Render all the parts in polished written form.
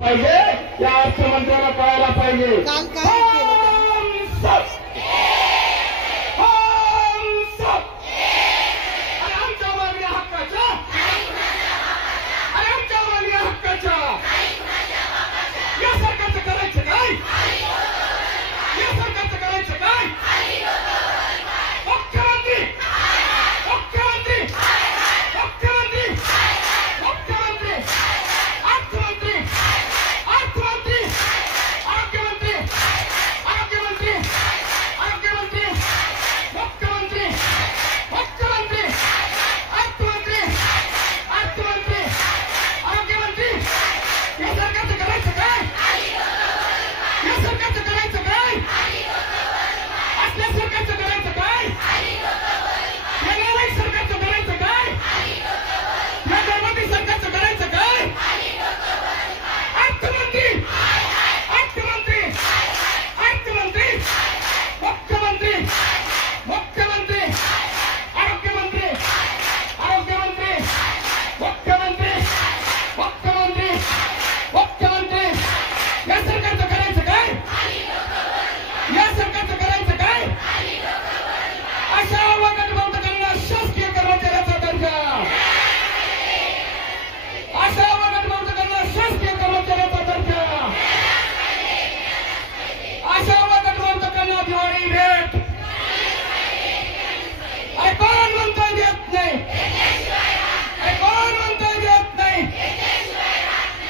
पाहिजे या अर्थमंत्र्याला कळायला पाहिजे। या सरकारचं करायचं काय? या सरकारचं करायचं काय? मुख्यमंत्री मुख्यमंत्री मुख्यमंत्री मुख्यमंत्री अर्थमंत्री अर्थमंत्री आरोग्यमंत्री आरोग्यमंत्री आरोग्यमंत्री मुख्यमंत्री मुख्यमंत्री अर्थमंत्री अर्थमंत्री आरोग्यमंत्री या सरकारचं करायचं काय? या सरकारचं करायचं काय? असल्या सरकारचं करायचं काय? या नालायक सरकारचं करायचं काय? या गरबती सरकारचं करायचं काय? अर्थमंत्री अर्थमंत्री अर्थमंत्री मुख्यमंत्री मुख्यमंत्री आरोग्यमंत्री आरोग्यमंत्री मुख्यमंत्री मुख्यमंत्री मुख्यमंत्री या सरकारचं करायचं काय? या सरकारचं करायचं काय? अशा वगटबंधकांना शासकीय कर्मचाऱ्याचा दर्जा अशा वगटबंधकांना शासकीय कर्मचाऱ्याचा दर्जा अशा वगटबंधकांना दिवाळी भेट कोण म्हणतोय देत नाही कोण म्हणतोय देत नाही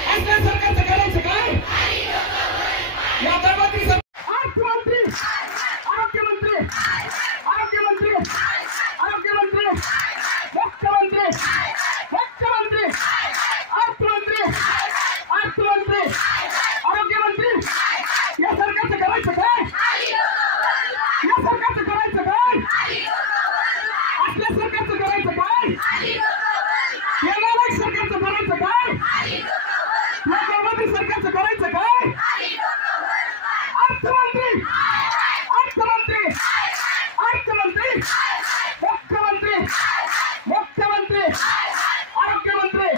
असल्या सरकारचं करायचं काय? या दरबारी अर्थमंत्री आरोग्यमंत्री आरोग्यमंत्री आरोग्यमंत्री मुख्यमंत्री मुख्यमंत्री अर्थमंत्री अर्थमंत्री आरोग्यमंत्री या सरकारचं करायचं काय? या सरकारचं करायचं काय? असल्या सरकारचं करायचं काय? या नालायक सरकारचं करायचं काय? या दरबारी सरकारचं करायचं काय? अर्थमंत्री अर्थमंत्री अर्थमंत्री मुख्यमंत्री मुख्यमंत्री आरोग्यमंत्री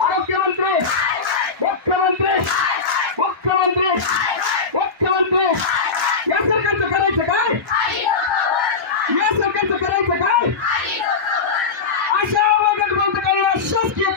आरोग्यमंत्री मुख्यमंत्री मुख्यमंत्री मुख्यमंत्री या सरकारचं करायचं काय? या सरकारचं करायचं काय? अशा वगटबंधकांना शासकीय